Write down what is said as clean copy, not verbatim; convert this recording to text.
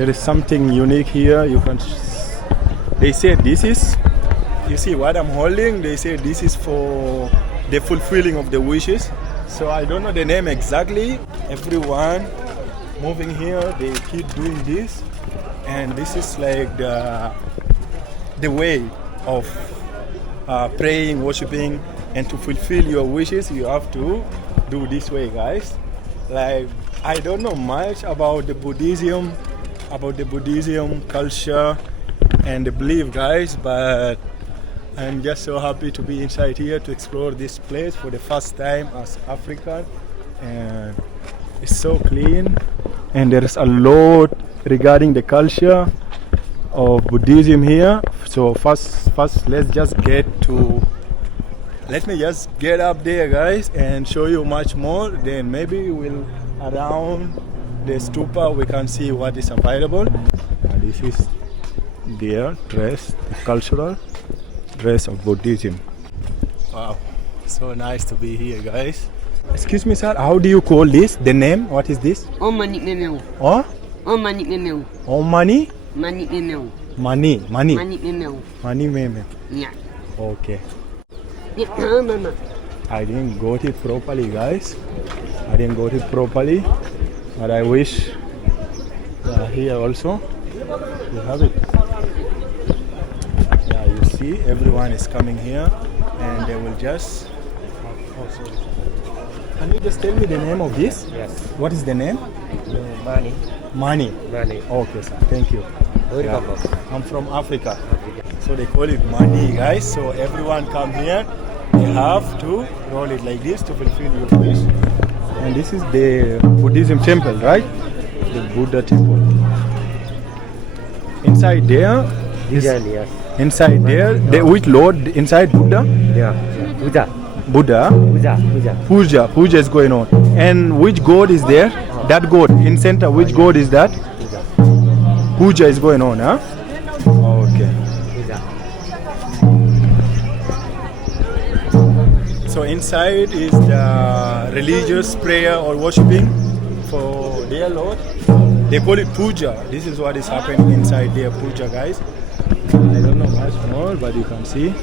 There is something unique here. They say this is, you see what I'm holding? They say this is for the fulfilling of the wishes. So I don't know the name exactly. Everyone moving here, they keep doing this, and this is like the way of praying, worshiping, and to fulfill your wishes. You have to do this way, guys. Like, I don't know much about the Buddhism culture and the belief, guys, but I'm just so happy to be inside here to explore this place for the first time as African. And it's so clean, and there is a lot regarding the culture of Buddhism here. So first let me just get up there, guys, and show you much more. Then maybe we'll around the stupa we can see what is available. And this is their dress, the cultural dress of Buddhism. Wow, so nice to be here, guys. Excuse me, sir, how do you call this? The name? What is this? Omani memeu. Oh? Omani memeu. Omani? Mani memeu. Money. Mani memeu. Money meme. Yeah. Okay. Mama. I didn't got it properly, guys. But I wish here also you have it. Yeah, you see, everyone is coming here, and they will just. Oh, sorry. Can you just tell me the name of this? Yes. What is the name? Mani. Mani. Mani. Okay, sir. Thank you. Where you Yeah. come from? I'm from Africa. So they call it mani, guys. So everyone come here. You have to roll it like this to fulfill your wish. And this is the Buddhism temple, right? The Buddha temple. Inside there is Yes. inside there. Which Lord inside Buddha? Yeah. Puja. Buddha. Puja. Puja is going on. And which god is there? That god in center. Which god is that? Puja is going on, huh? Okay. Puja. So inside is the religious prayer or worshipping for their Lord. They call it puja. This is what is happening inside their puja, guys. I don't know much more, but you can see